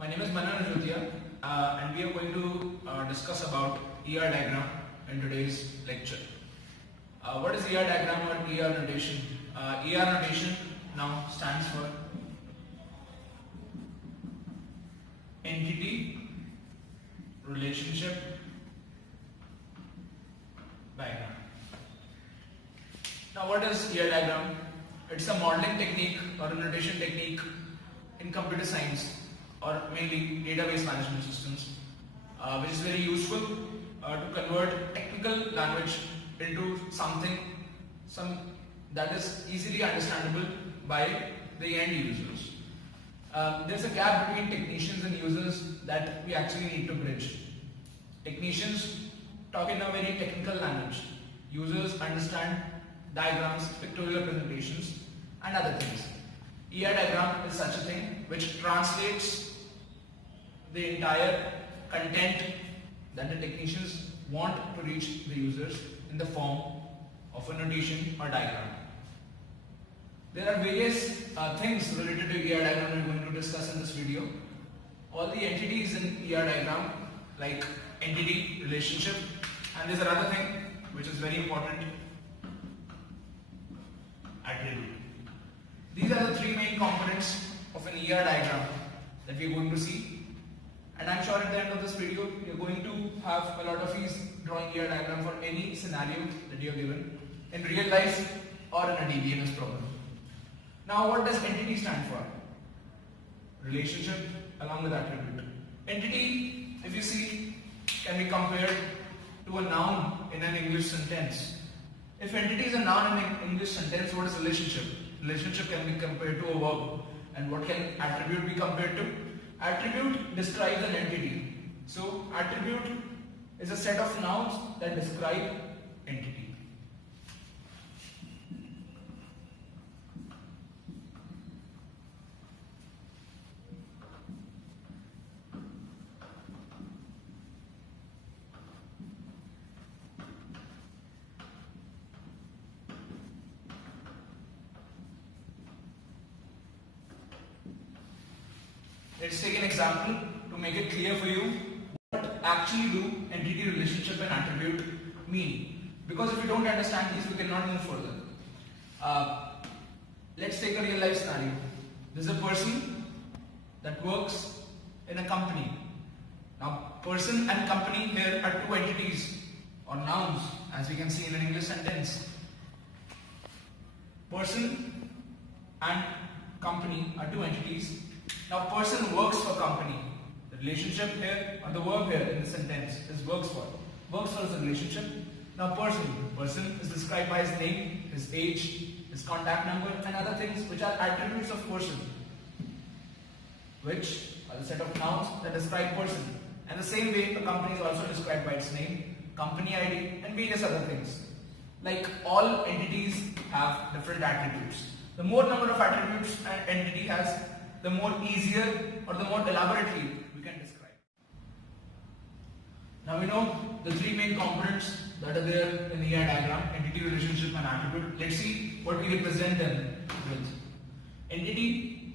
My name is Manan Ajotia, and we are going to discuss about ER diagram in today's lecture. What is ER diagram or ER notation? ER notation now stands for entity relationship diagram. Now what is ER diagram? It's a modeling technique or a notation technique in computer science or mainly database management systems, which is very useful to convert technical language into something that is easily understandable by the end users. There's a gap between technicians and users that we actually need to bridge. Technicians talk in a very technical language. Users understand diagrams, pictorial presentations, and other things. ER diagram is such a thing which translates the entire content that the technicians want to reach the users in the form of a notation or diagram. There are various things related to ER diagram we're going to discuss in this video. All the entities in ER diagram, like entity, relationship, and there's another thing which is very important, attribute. These are the three main components of an ER diagram that we're going to see. And I'm sure at the end of this video, you're going to have a lot of ease drawing ER diagram for any scenario that you're given in real life or in a DBMS problem. Now, what does entity stand for? Relationship along with attribute. Entity, if you see, can be compared to a noun in an English sentence. If entity is a noun in an English sentence, what is relationship? Relationship can be compared to a verb. And what can attribute be compared to? Attribute describes an entity. So, attribute is a set of nouns that describe entity. Let's take an example to make it clear for you what actually do entity, relationship and attribute mean. Because if you don't understand these, we cannot move further. Let's take a real life scenario. There's a person that works in a company. Now, person and company here are two entities or nouns, as we can see in an English sentence. Person and company are two entities. Now, person works for company. The relationship here or the verb here in the sentence is works for. Works for is a relationship. Now, person is described by his name, his age, his contact number, and other things which are attributes of person, which are the set of nouns that describe person. And the same way, a company is also described by its name, company ID, and various other things. Like all entities have different attributes. The more number of attributes an entity has, the more easier or the more elaborately we can describe. Now we know the three main components that are there in the ER diagram: entity, relationship and attribute. Let's see what we represent them with. Entity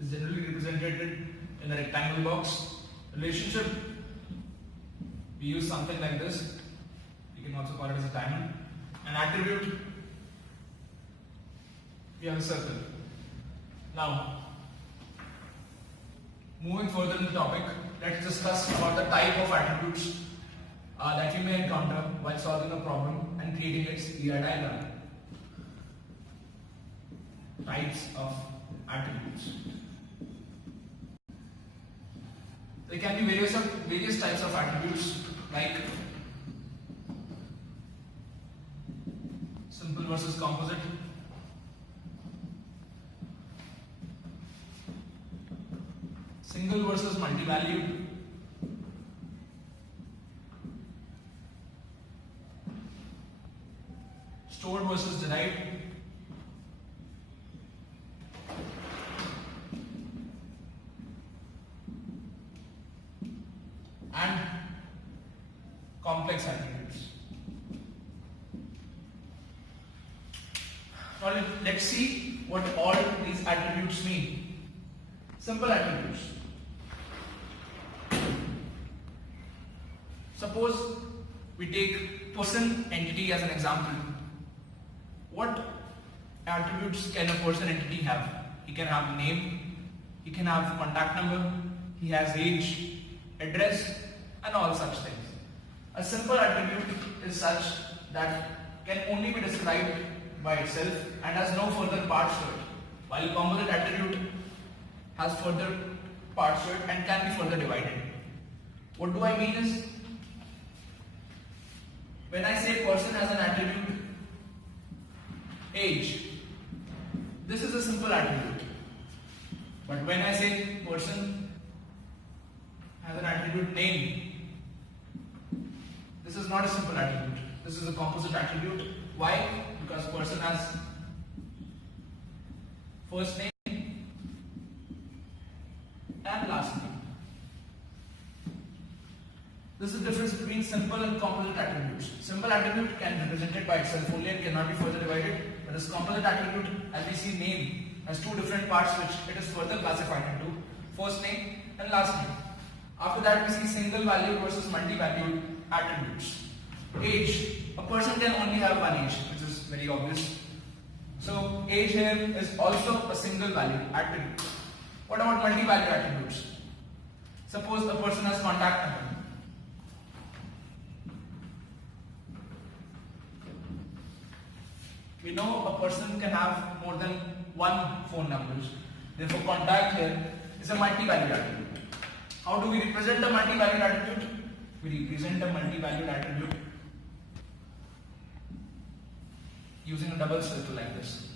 is generally represented in a rectangle box. Relationship, we use something like this. You can also call it as a diamond. And attribute, we have a circle. Now, moving further in the topic, let's discuss about the type of attributes that you may encounter while solving a problem and creating its ER diagram. Types of attributes. There can be various types of attributes, like simple versus composite, single versus multi-valued, stored versus derived, and complex attributes. Now let's see what all these attributes mean. Simple attributes. Suppose we take person entity as an example. What attributes can a person entity have? He can have name, he can have contact number, he has age, address, and all such things. A simple attribute is such that can only be described by itself and has no further parts to it, while a composite attribute has further parts to it and can be further divided. What do I mean is, when I say person has an attribute age, this is a simple attribute. But when I say person has an attribute name, this is not a simple attribute. This is a composite attribute. Why? Because person has first name and last name. This is the difference between simple and composite attributes. Simple attribute can be represented by itself only and cannot be further divided. But this composite attribute, as we see name, has two different parts which it is further classified into: first name and last name. After that, we see single valued versus multi-valued attributes. Age. A person can only have one age, which is very obvious. So age here is also a single valued attribute. What about multi-valued attributes? Suppose a person has contact number. We know a person can have more than one phone numbers. Therefore, contact here is a multi-valued attribute. How do we represent a multi-valued attribute? We represent a multi-valued attribute using a double circle like this.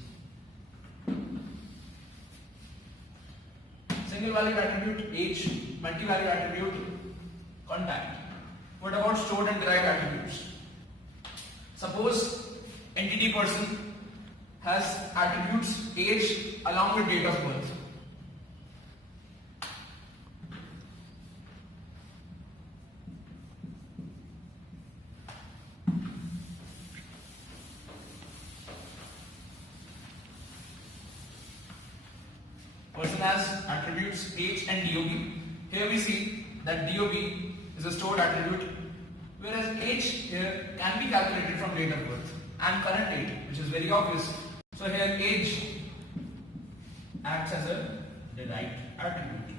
Single valued attribute age, multi-valued attribute contact. What about stored and derived attributes? Suppose entity person has attributes age along with date of birth. Person has attributes age and DOB. Here we see that DOB is a stored attribute, whereas age here can be calculated from date of birth and current date, which is very obvious. So here age acts as a derived attribute.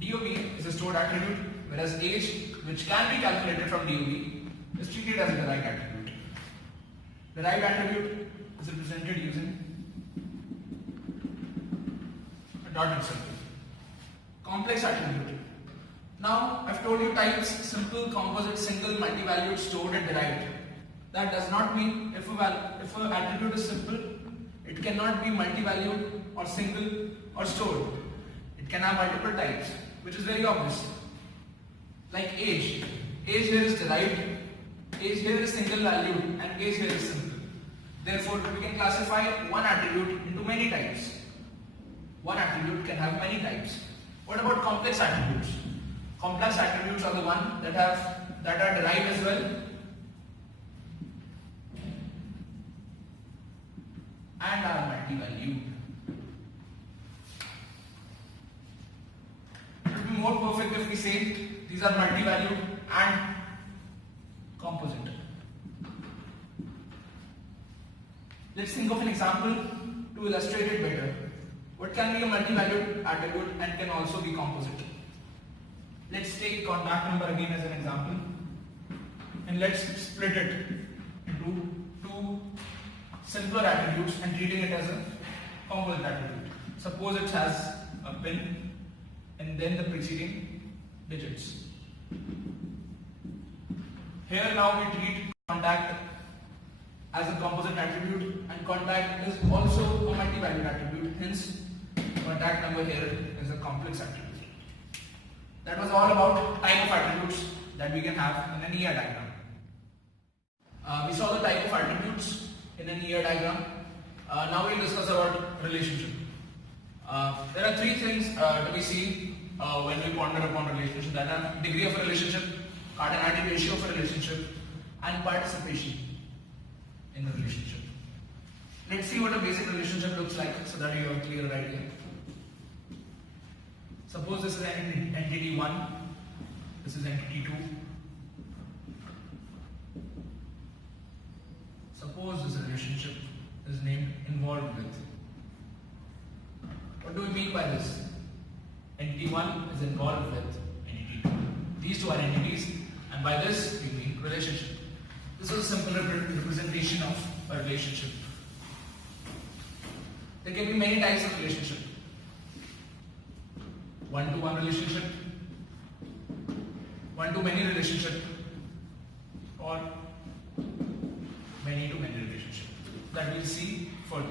DOB is a stored attribute, whereas age, which can be calculated from DOB, is treated as a derived attribute. Derived attribute is represented using a dotted circle. Complex attribute. Now I've told you types: simple, composite, single, multi-valued, stored, and derived. That does not mean if an attribute is simple, it cannot be multi-valued or single or stored. It can have multiple types, which is very obvious. Like age. Age here is derived, age here is single valued, and age here is simple. Therefore, we can classify one attribute into many types. One attribute can have many types. What about complex attributes? Complex attributes are the ones that are derived as well and are multi-valued. It would be more perfect if we say these are multi-valued and composite. Let's think of an example to illustrate it better. What can be a multi-valued attribute and can also be composite? Let's take contact number again as an example, and let's split it into two simpler attributes and treating it as a composite attribute. Suppose it has a pin and then the preceding digits. Here now we treat contact as a composite attribute, and contact is also a multi-valued attribute. Hence, contact number here is a complex attribute. That was all about type of attributes that we can have in an ER diagram. We saw the type of attributes in an ER diagram. Now we'll discuss about relationship. There are three things to be seen when we ponder upon relationship. That are degree of a relationship, cardinality ratio of a relationship, and participation in the relationship. Let's see what a basic relationship looks like so that you have a clear idea. Suppose this is entity 1, This is entity 2. Suppose this relationship is named involved with. What do we mean by this? Entity 1 is involved with entity 2. These two are entities, and by this we mean relationship. This is a simple representation of a relationship. There can be many types of relationship. One-to-one relationship, one-to-many relationship, or many-to-many relationship. That we'll see further.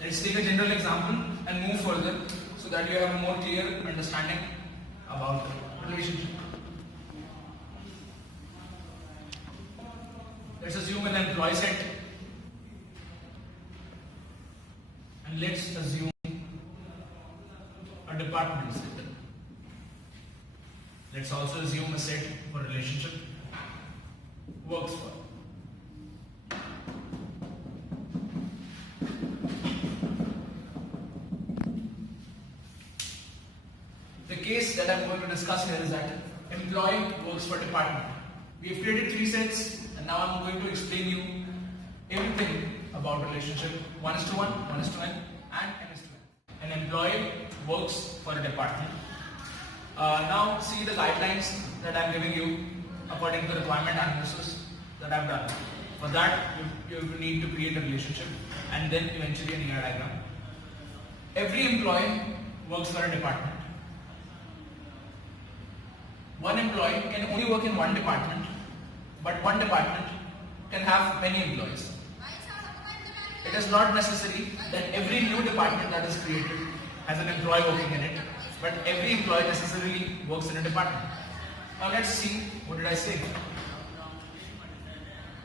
Let's take a general example and move further so that you have a more clear understanding about relationship. Let's assume an employee set, and let's assume a department set. Let's also assume a set for relationship works for. The case that I'm going to discuss here is that employee works for department. We have created 3 sets, and now I'm going to explain you everything about relationship 1:1, 1:n, and n:1. An employee works for a department. Now see the guidelines that I'm giving you according to requirement analysis that I've done. For that, you need to create a relationship and then eventually an ER diagram. Every employee works for a department. One employee can only work in one department, but one department can have many employees. It is not necessary that every new department that is created has an employee working in it, but every employee necessarily works in a department. Now let's see, what did I say?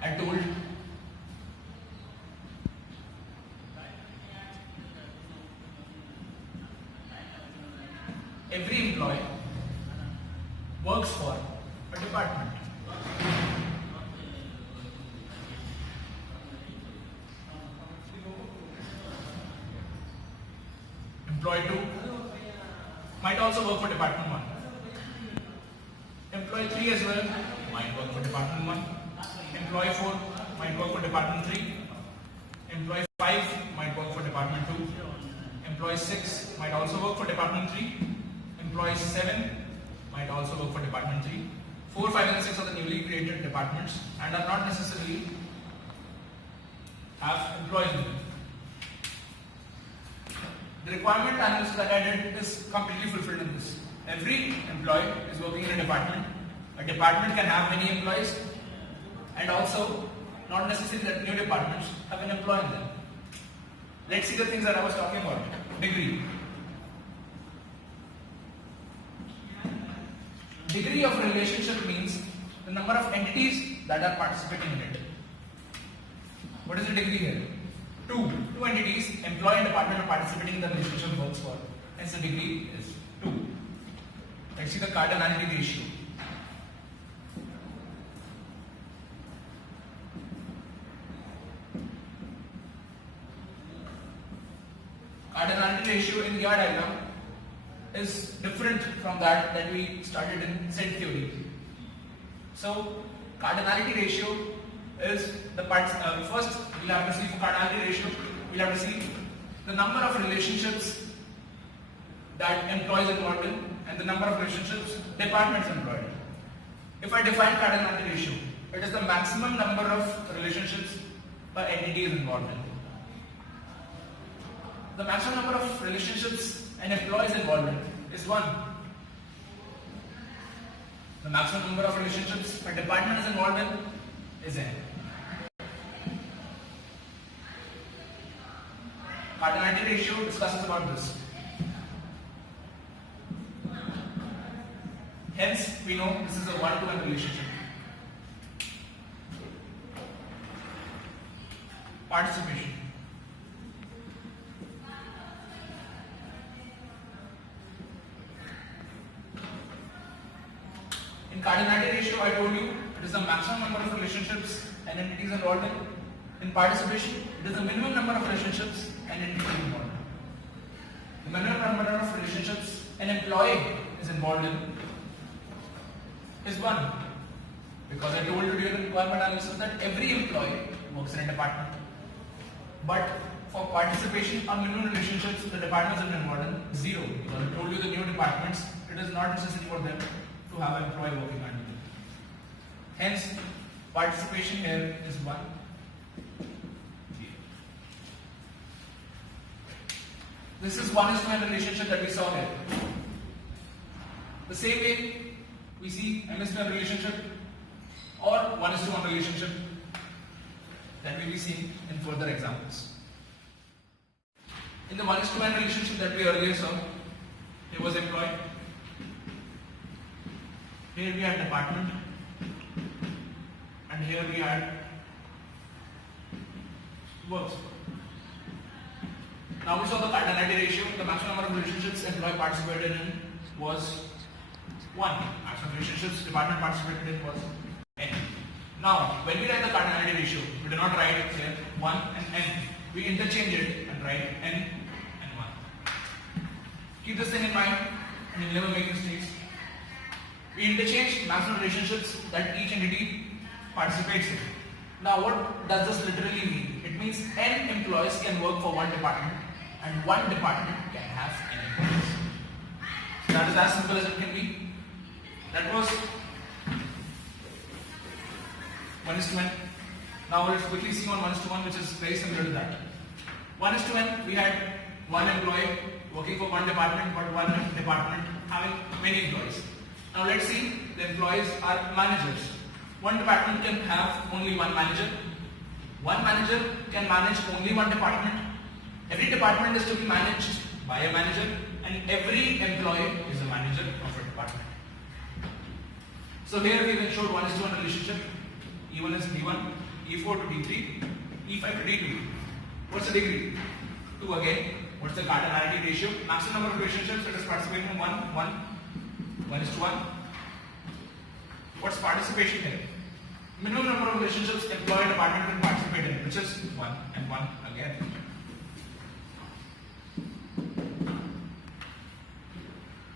I told every employee works for a department. Employee 2 might also work for department 1. Employee 3 as well might work for department 1. Employee 4 might work for department 3. Employee 5 might work for department 2. Employee 6 might also work for department 3. Employee 7 might also work for department 3. 4, 5 and 6 are the newly created departments and are not necessarily have employees in them. The requirement analysis that I did is completely fulfilled in this. Every employee is working in a department. A department can have many employees, and also not necessarily that new departments have an employee in them. Let's see the things that I was talking about. Degree. Degree of relationship means the number of entities that are participating in it. What is the degree here? Two entities, employee and department, are participating in the relationship works for. Hence the degree is 2. Let's see the cardinality ratio. Cardinality ratio in the ER diagram is different from that we studied in set theory. So cardinality ratio is the parts. First, we'll have to see for cardinality ratio. We'll have to see the number of relationships that employees involved in, and the number of relationships departments employed. If I define cardinality ratio, it is the maximum number of relationships per entity is involved in. The maximum number of relationships and employees involved in is 1. The maximum number of relationships a department is involved in is n. Cardinality ratio discusses about this. Hence, we know this is a 1-to-1 relationship. Participation. In cardinality ratio, I told you it is the maximum number of relationships and entities involved in. In participation, it is the minimum number of relationships an entity is involved in. The minimum number of relationships an employee is involved in is 1. Because I told you during the requirement analysis that every employee works in a department. But for participation or minimum relationships, the departments are involved in 0. Because I told you the new departments, it is not necessary for them to have an employee working under them. Hence, participation here is 1. This is 1:1 relationship that we saw here. The same way we see MS1 relationship or 1:1 relationship that we will be seeing in further examples. In the 1:1 relationship that we earlier saw, here was employee. Here we had department, and here we had works. Now we saw the cardinality ratio. The maximum number of relationships employee participated in was 1. Maximum relationships department participated in was n. Now, when we write the cardinality ratio, we do not write it here 1 and n. We interchange it and write n and 1. Keep this thing in mind and you'll never make mistakes. We interchange maximum relationships that each entity participates in. Now, what does this literally mean? It means n employees can work for one department and one department can have n employees. So that is as simple as it can be. That was 1:n. Now let's quickly see on 1:1, which is very similar to that. 1:n, we had one employee working for one department, but one department having many employees. Now let's see, the employees are managers. One department can have only one manager. One manager can manage only one department. Every department is to be managed by a manager, and every employee is a manager of a department. So here we have ensured 1:1 relationship. E1 is D1, E4 to D3, E5 to D2. What's the degree? 2 again. What's the cardinality ratio? Maximum number of relationships that is participating in 1:1. What's participation here? Minimum number of relationships employee department can participate in, which is 1 and 1 again.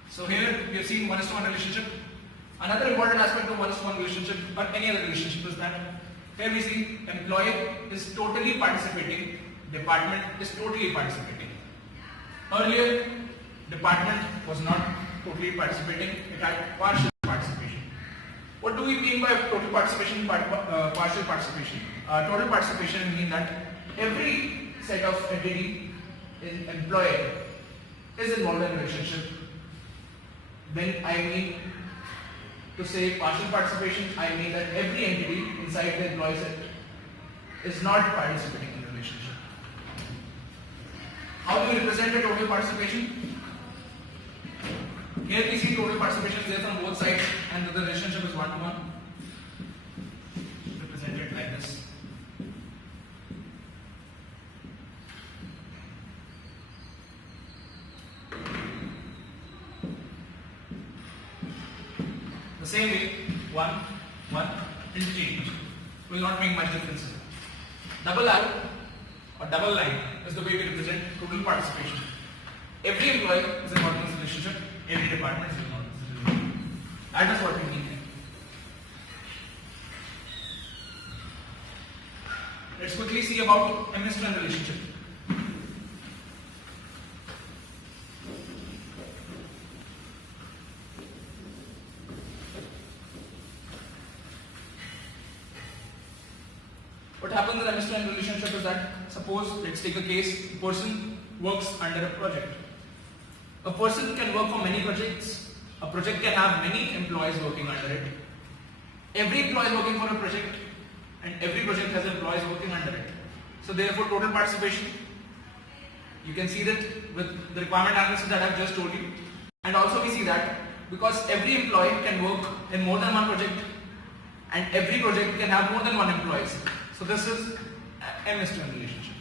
So here we have seen 1:1 relationship. Another important aspect of 1:1 relationship or any other relationship is that here we see employee is totally participating, department is totally participating. Earlier, department was not totally participating, it had partial participation. What do we mean by total participation, partial participation? Total participation means that every set of entity in employee is involved in a relationship. When I mean to say partial participation, I mean that every entity inside the employee set is not participating in the relationship. How do we represent the total participation? Here we see total participation is there from both sides and the relationship is 1:1. Represented like this. The same way, 1:1 interchange will not make much difference. Double arrow or double line is the way we represent total participation. Every employee is involved in this relationship, every department is involved in this relationship. That is what we mean here. Let's quickly see about MS2N relationship. What happens in MS2N relationship is that, suppose, let's take a case, a person works under a project. A person can work for many projects. A project can have many employees working under it. Every employee is working for a project and every project has employees working under it. So therefore total participation, you can see that with the requirement analysis that I have just told you. And also we see that because every employee can work in more than one project and every project can have more than one employees. So this is a MS2N relationship.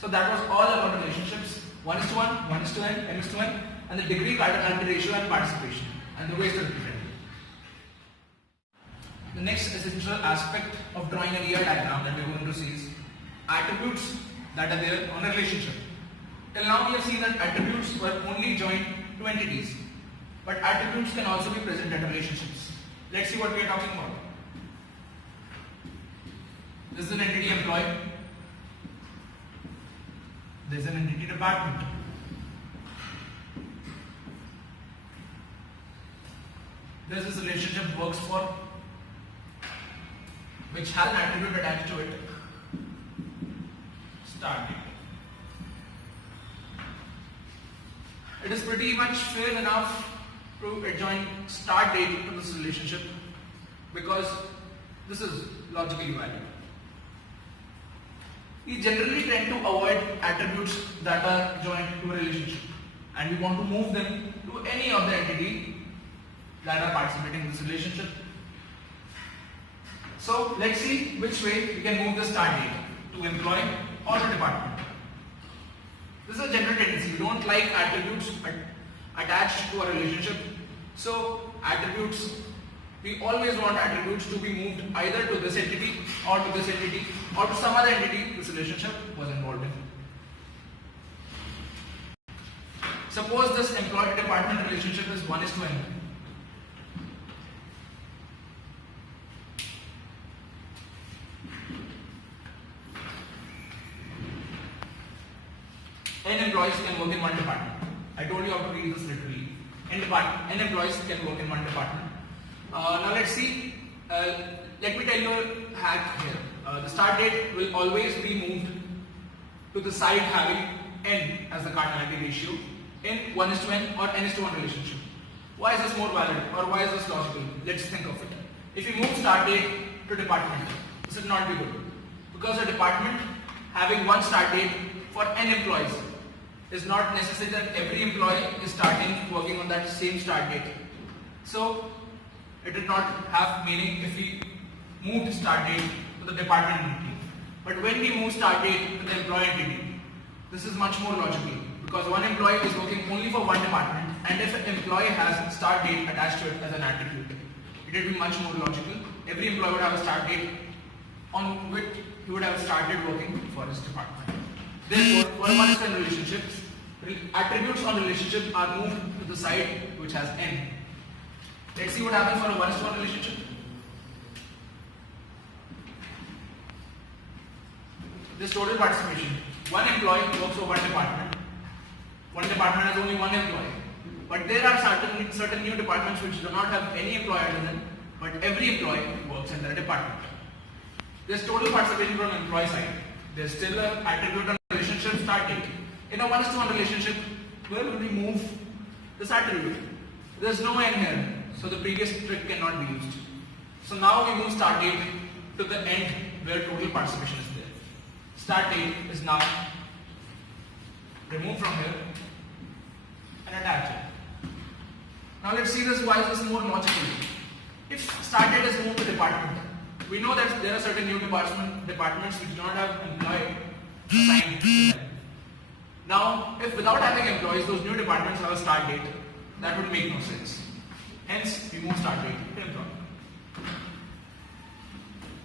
So that was all about relationships, 1:1, 1:n, MS2N, and the degree, cardinality ratio and participation and the ways to represent it. The next essential aspect of drawing a ER diagram that we are going to see is attributes that are there on a relationship. Till now we have seen that attributes were only joined to entities, but attributes can also be present at relationships. Let's see what we are talking about. This is an entity employee. There is an entity department. There is this relationship works for, which has an attribute attached to it. Start date. It is pretty much fair enough to adjoin start date to this relationship because this is logically valid. We generally tend to avoid attributes that are joined to a relationship, and we want to move them to any of the entity that are participating in this relationship. So let's see which way we can move the start date, to employee or to department. This is a general tendency. We don't like attributes attached to a relationship. So attributes, we always want attributes to be moved either to this entity or to this entity or to some other entity this relationship was involved in. Suppose this employee department relationship is 1:n. N employees can work in one department. I told you how to read this literally. N employees can work in one department. Now let's see. Let me tell you a hack here. The start date will always be moved to the side having n as the cardinality ratio in 1:n or n:1 relationship. Why is this more valid or why is this logical? Let's think of it. If we move start date to department, this would not be good because a department having one start date for n employees is not necessary that every employee is starting working on that same start date. So it did not have meaning if we moved start date to the department entity. But when we move start date to the employee entity, this is much more logical because one employee is working only for one department, and if an employee has start date attached to it as an attribute, it would be much more logical. Every employee would have a start date on which he would have started working for his department. Therefore, for a 1:n relationships, attributes on relationship are moved to the side which has n. Let's see what happens for a 1:1 relationship. This total participation. One employee works for one department. One department has only one employee. But there are certain new departments which do not have any employee under them, but every employee works in their department. There's total participation from employee side. There's still an attribute on relationship start date. In a 1:1 relationship, where will we move this attribute? There's no n here, so the previous trick cannot be used. So now we move start date to the end where total participation is there. Start date is now removed from here and attach it. Now let's see this. Why is this more logical? If start date is moved to department, we know that there are certain new departments which do not have employee assigned to them. Now, if without having employees, those new departments have a start date, that would make no sense. Hence, we move start date to employee.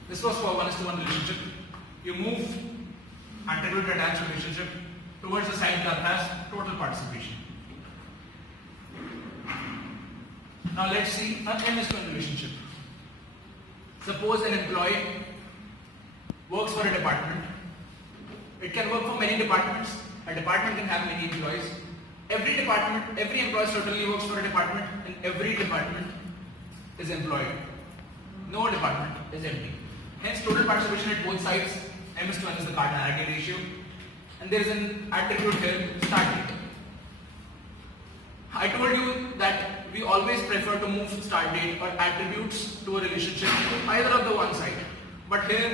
This was for 1:1 relationship. You move attribute attached relationship towards the side that has total participation. Now let's see an n:1 relationship. Suppose an employee works for a department. It can work for many departments. A department can have many employees. Every employee certainly works for a department, and every department is employed. No department is empty. Hence, total participation at both sides, m:1 is the cardinality ratio, and there is an attribute here, start date. I told you that we always prefer to move start date or attributes to a relationship to either of the one side. But here,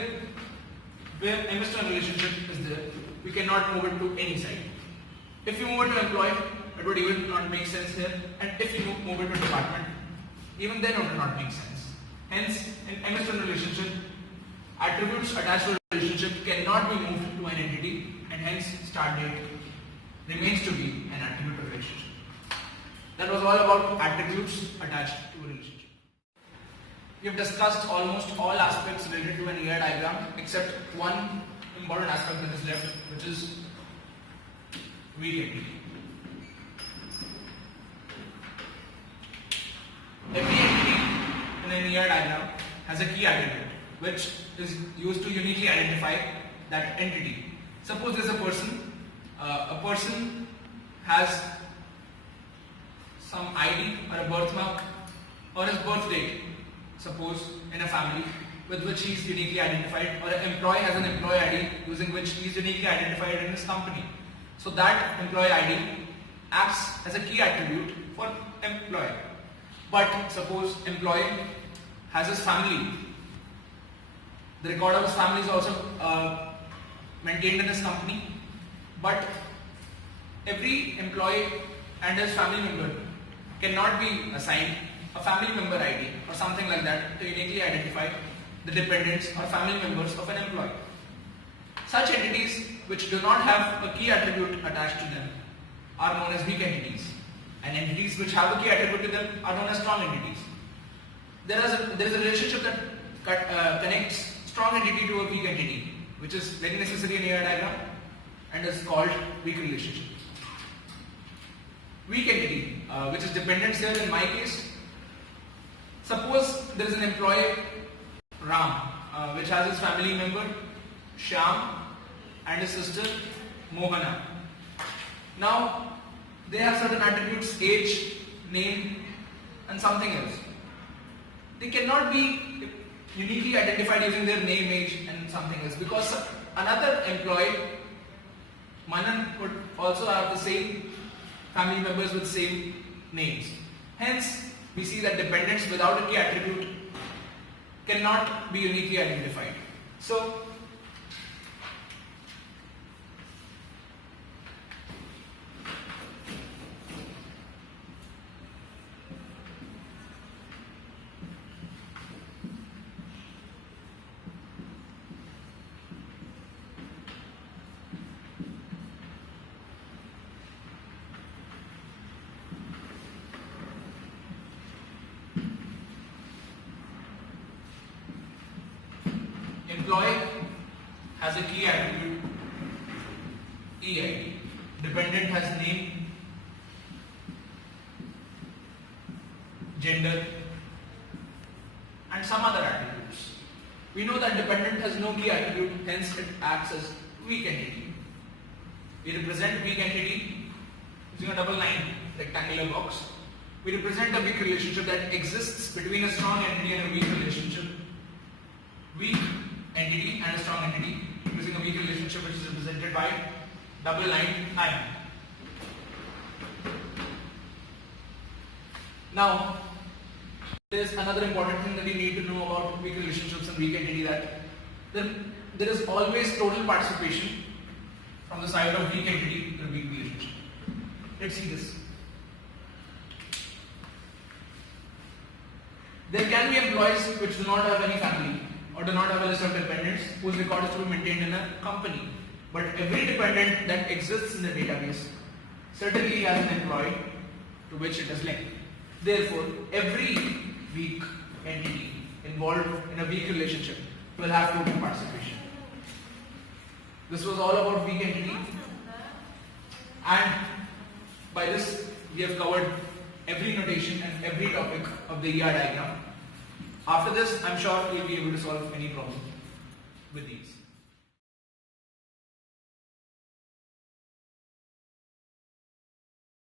where m:1 relationship is there, we cannot move it to any side. If you move it to employee, it would even not make sense here. And if you move it to department, even then it would not make sense. Hence, in m:1 relationship, attributes attached to a relationship cannot be moved to an entity, and hence start date remains to be an attribute of a relationship. That was all about attributes attached to a relationship. We have discussed almost all aspects related to an ER diagram except one important aspect that is left, which is weak entity. Every entity in an ER diagram has a key attribute which is used to uniquely identify that entity. Suppose there's a person has some ID or a birthmark or his birth date, suppose in a family, with which he is uniquely identified, or an employee has an employee ID using which he is uniquely identified in his company. So that employee ID acts as a key attribute for employee. But suppose employee has his family. The record of his family is also maintained in his company, but every employee and his family member cannot be assigned a family member ID or something like that to uniquely identify the dependents or family members of an employee. Such entities which do not have a key attribute attached to them are known as weak entities, and entities which have a key attribute to them are known as strong entities. There is a relationship that connects strong entity to a weak entity, which is very necessary in ER diagram and is called weak relationship. Weak entity, which is dependents here in my case. Suppose there is an employee Ram, which has his family member Shyam and his sister Mohana. Now they have certain attributes: age, name, and something else. They cannot be uniquely identified using their name, age, and something else, because another employee, Manan, would also have the same family members with same names. Hence, we see that dependents without a key attribute cannot be uniquely identified. So, employee has a key attribute EID. Dependent has name, gender, and some other attributes. We know that dependent has no key attribute, hence it acts as weak entity. We represent weak entity using a double line rectangular box. We represent a weak relationship that exists between a strong entity and a weak relationship. Weak entity and a strong entity using a weak relationship, which is represented by double line I. Now, there is another important thing that we need to know about weak relationships and weak entity, that there is always total participation from the side of weak entity in a weak relationship. Let's see this. There can be employees which do not have any family or do not have a list of dependents whose record is to be maintained in a company. But every dependent that exists in the database certainly has an employee to which it is linked. Therefore, every weak entity involved in a weak relationship will have total participation. This was all about weak entity, and by this we have covered every notation and every topic of the ER diagram. After this, I'm sure you'll be able to solve any problem with these.